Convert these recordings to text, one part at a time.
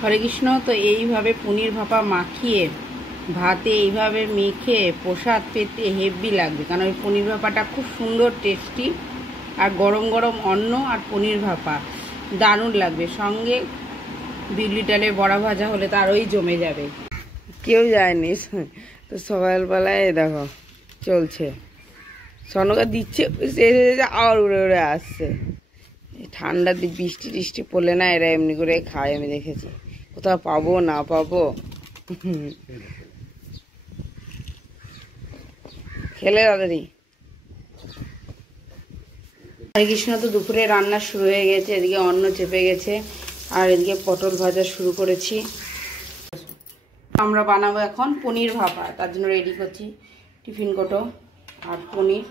হরে কৃষ্ণ। তো এইভাবে পনির ভাপা মাখিয়ে ভাতে এইভাবে মেখে প্রসাদ পেতে হেভি লাগবে, কারণ ওই পনির ভাপাটা খুব সুন্দর টেস্টি, আর গরম গরম অন্ন আর পনির ভাপা দারুণ লাগবে। সঙ্গে বিউলি ডালের বড়া ভাজা হলে তো আরোই জমে যাবে। কেউ যায়নি তো সকালবেলায় দেখো চলছে, সনকা দিচ্ছে, আবার উড়ে উড়ে আসছে। ঠান্ডা বৃষ্টি টিষ্টি পড়লে না এরা এমনি করে খায়, আমি দেখেছি। কোথাও পাবো না পাবো, খেলে তাড়াতাড়ি। হরে কৃষ্ণ। তো দুপুরে রান্না শুরু হয়ে গেছে, এদিকে অন্ন চেপে গেছে আর এদিকে পটল ভাজা শুরু করেছি। আমরা বানাবো এখন পনির ভাপা, তার জন্য রেডি করছি টিফিন কোটো আর পনির।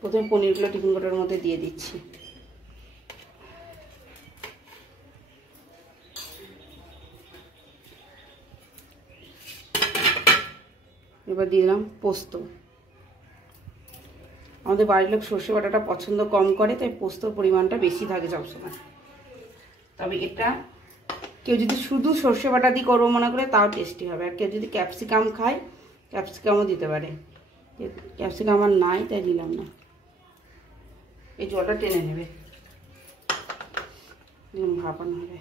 প্রথমে পনিরগুলো টিফিন কোটোর মধ্যে দিয়ে দিচ্ছি। এবার দিলাম পোস্ত। আমাদের বাড়ির লোক সর্ষে বাটাটা পছন্দ কম করে, তাই পোস্তর পরিমাণটা বেশি থাকে সবসময়। তবে এটা কেউ যদি শুধু সর্ষে বাটা দিয়ে করবো মনে করে তাও টেস্টি হবে, আর কেউ যদি ক্যাপসিকাম খায় ক্যাপসিকামও দিতে পারে। ক্যাপসিকাম আমার নাই তাই দিলাম না। এই জলটা টেনে নেবে, ভাপানো হবে।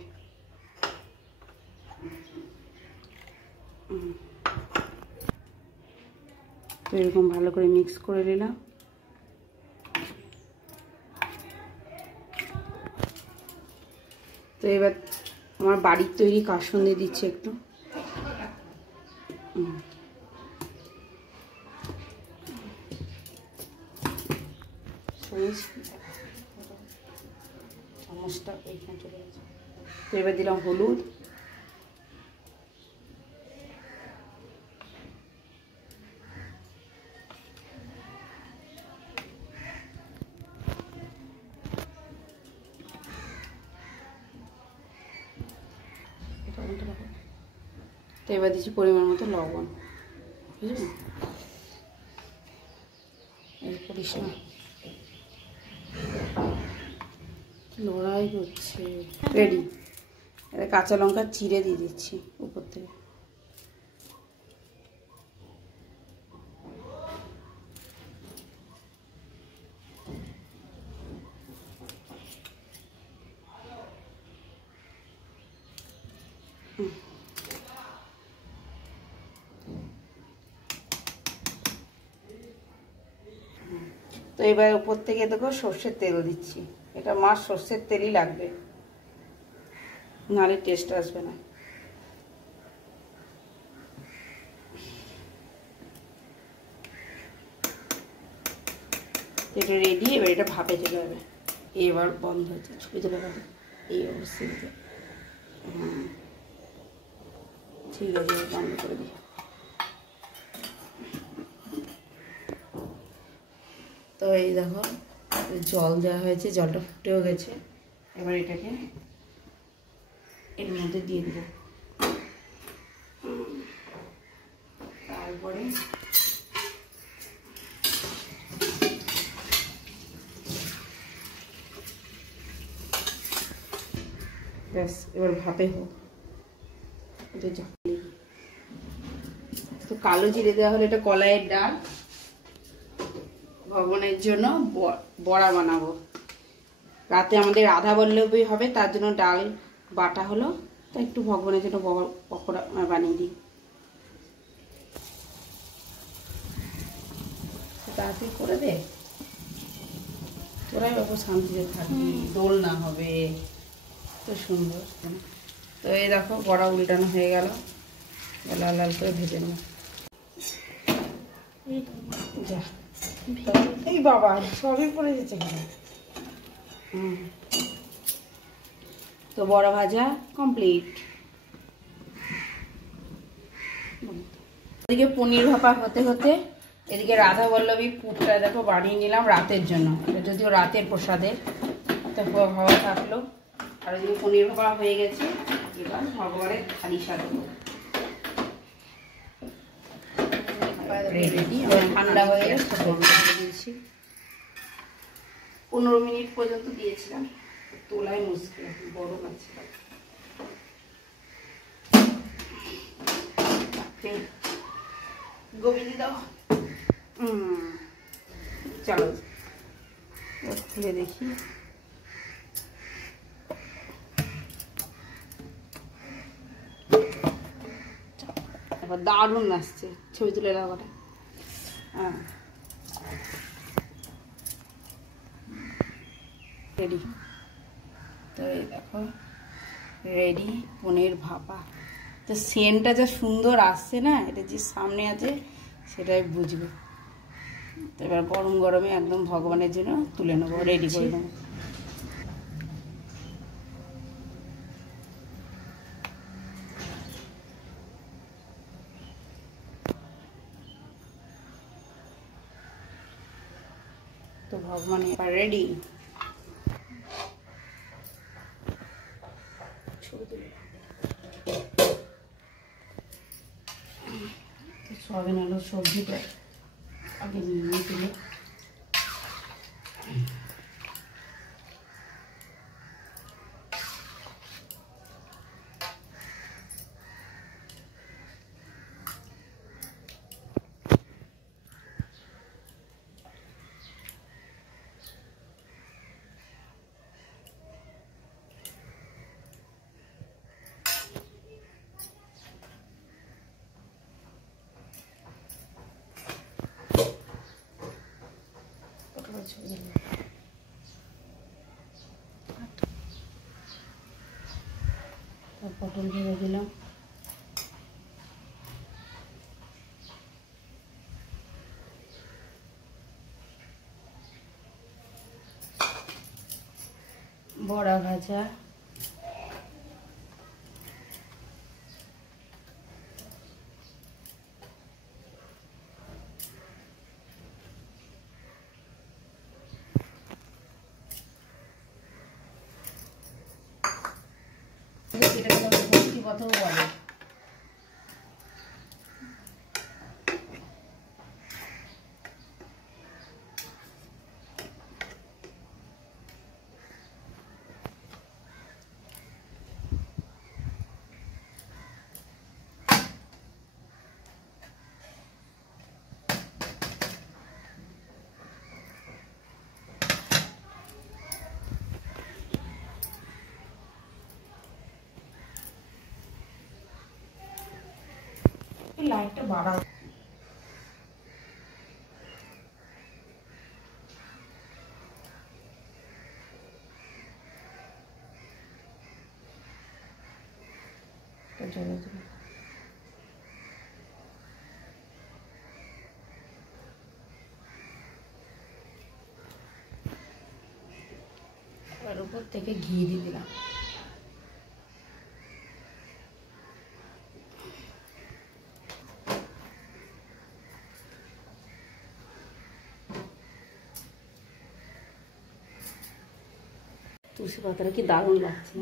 তো এরকম ভালো করে মিক্স করে নিলাম। তো এবার আমার বাড়ির তৈরি কাসুন্দি দিচ্ছি একটু। চামচটা এইখানে চলে গেছে। তো এবার দিলাম হলুদ, তো এবার দিচ্ছি পরিমাণ মতো লবণ। বুঝলি করিস না, লড়াই করছে। রেডি। এবার কাঁচা লঙ্কা চিড়ে দিয়ে দিচ্ছি উপর থেকে। তো এবার উপর থেকে দেখো সর্ষের তেল দিচ্ছি। এটা মাছ সর্ষের তেলই লাগবে, নাহলে টেস্ট আসবে না। এটা রেডি। এবার এটা ভাপে চলে যাবে। এবার বন্ধ হচ্ছে, ছুপে চলে যাবে এই অবস্থা। ঠিক আছে, বন্ধ করে দিই। তো এই দেখো জল দেওয়া হয়েছে, জলটা ফুটেও গেছে। এবার এটাকে এর মধ্যে দিয়ে দেব। তারপরে ব্যাস, এবার ভাপে হোক। তো কালো জিরে দেওয়া হলো, এটা কলাইয়ের ডাল। ভগবানের জন্য বড়া বানাবো। রাতে আমাদের রাধা বল্লভী হবে, তার জন্য ডাল বাটা হলো, তো একটু ভগবানের জন্য পকোড়া বানিয়ে দিই। তাড়াতাড়ি করে দে, তোরাই বাবু শান্তিতে থাকবি, দোল না হবে। তো সুন্দর। তো এই দেখো বড়া উল্টানো হয়ে গেল, লাল লাল করে ভেজে নেব। যা এই বাবা সবই পড়ে যাচ্ছে। তো বড়া ভাজা কমপ্লিট। এদিকে পনির ভাপা হতে হতে এদিকে রাধা বল্লভী পুরটা দেখো বানিয়ে নিলাম রাতের জন্য। এটা যদিও রাতের প্রসাদের, তো হওয়া থাকলো। আর এদিকে পনির ভাপা হয়ে গেছে। এবার ভগবানের থালি সাজাবো। রেডি। ঠান্ডা হয়ে গেছে দিয়েছি। 15 মিনিট পর্যন্ত দিয়েছিলাম। তোলাই মুশকিল, গরম আছে। গোবিন্দ দাও। চলো খুলে দেখি। দারুণ আসছে, ছবি তুলে দাও ওটা। হ্যাঁ রেডি। তো এই দেখো রেডি পনির ভাপা। তো সেন্টটা যা সুন্দর আসছে না, এটা যে সামনে আছে সেটাই বুঝবে। তো এবার গরম গরমে একদম ভগবানের জন্য তুলে নেবো, রেডি করে নেবো। তো ভগবান এবার রেডি। সয়াবিন আলুর সবজিটা আগে নিয়ে তুলে পটল ভেজে দিলাম। বড়া ভাজা, কথাও বলে। লাইটটা বাড়াও। এবার উপর থেকে ঘি দিয়ে দিলাম। তুলসী পাতাটা কি দারুণ লাগছে।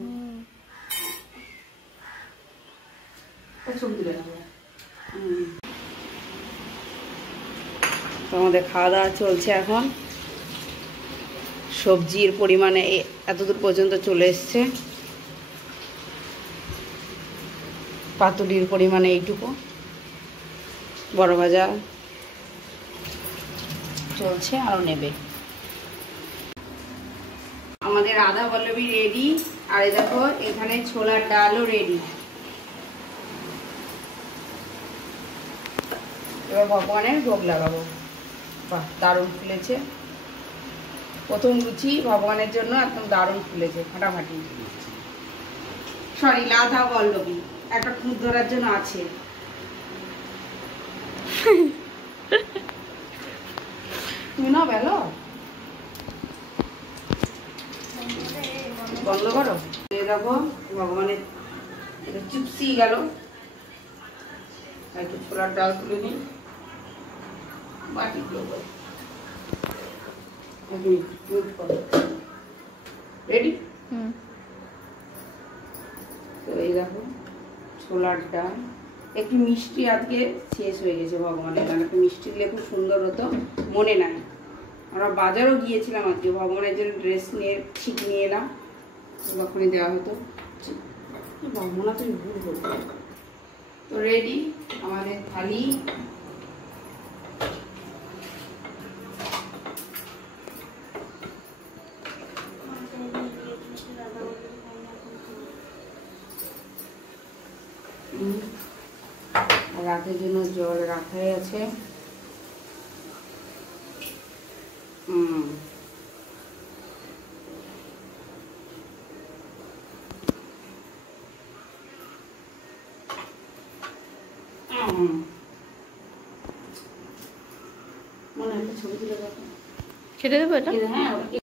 তো আমাদের খাওয়া দাওয়া চলছে এখন। সবজির পরিমাণে এতদূর পর্যন্ত চলে এসছে, পাতুলির পরিমাণে এইটুকু, বড় ভাজা চলছে, আরও নেবে। আমাদের রাধা বল্লভী রেডি। আর দেখো এখানে ছোলার ডালও রেডি। এবার ভগবানের ভোগ লাগাবো। বাহ, দারুণ ফুলেছে। প্রথম লুচি ভগবানের জন্য একদম দারুণ ফুলেছে, ফাটাফাটি। সরি, রাধা বল্লভী, একটা খুঁত ধরার জন্য আছে। তুমি না বেলো বন্ধ করো। দেখো ভগবানের এটা চুপসি গেল। একটু ছোলার ডাল তুলে নিই, বাটি রেডি। তো এই দেখো ছোলার ডাল। একটু মিষ্টি আজকে শেষ হয়ে গেছে ভগবানের, কারণ একটু মিষ্টি দিলে খুব সুন্দর হতো, মনে নাই। আমরা বাজারও গিয়েছিলাম আজকে, ভগবানের জন্য ড্রেস নিয়ে ঠিক নিয়ে এলাম। তখনই দেওয়া হতো। মনে তুমি ভুল করতে। তো রেডি আমাদের থালি। রাতের জন্য জল রাখাই আছে। মনে একটা ছবি তুলে দেখো, ছেড়ে দেবো এটা। হ্যাঁ।